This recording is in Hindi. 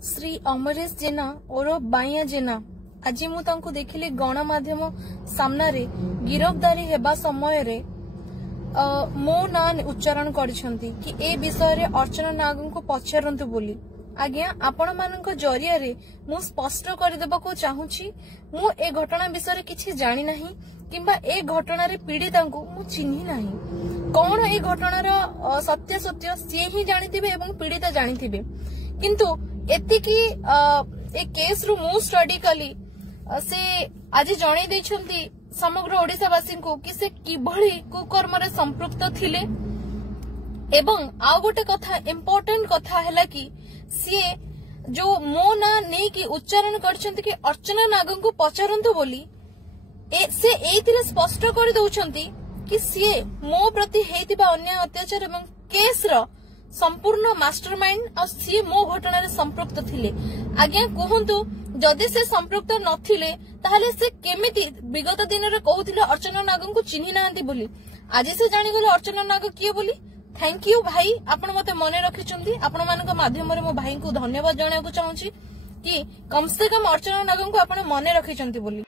श्री अमरेश जेना और बाइया जेना आज मुझे देखिली गणमाध्यम सामने गिरफ्तारी हेबा समय रे मो ना उच्चारण करिसेंती कि ए विषय रे अर्चना नाग को पचारंतु बोली। आज्ञा आपण मानक जरिया रे मु स्पष्ट करदेबाकू चाहूची मु ए घटना विषय रे किछि जानि नाही किंबा ए घटना रे पीड़िता को मु चिन्हि नाही। कौन ए घटनार सत्य सत्य सी ही जानिथिबे एवं पीड़िता जानिथिबे, किंतु एतिकी ए केस रु मु स्टडी कली से आज जणै दैछंती समग्र ओडिसावासी को कि से किभଳି कुकर्म रे संपृक्त थिले। एवं आउ गोटे कथा इम्पोर्टेंट कथा हैला कि सी जो मो ना नहीं कि उच्चारण करछंती कि अर्चना नाग को पचारंतु बोली से एथिरे स्पष्ट कर दउछंती कि सी मो प्रति हेतिबा अन्याय अत्याचार एवं केस रो संपूर्ण मास्टरमाइंड और सी मो घटना रे संपृक्त थिले। आज्ञा कहंतु जदि से संपृक्त नथिले ताहले से केमिति विगत दिन रे कहउथिले अर्चना नाग को चिन्हि नांती बोली, आज से जानि गले अर्चना नाग किए बोली। थैंक यू भाई, आपण मते मने रखिचंती। आपण मानक माध्यम रे मो भाई को धन्यवाद जणाको चाहूची कि कम से कम अर्चना नाग को आपण मने रखिचंती बोली।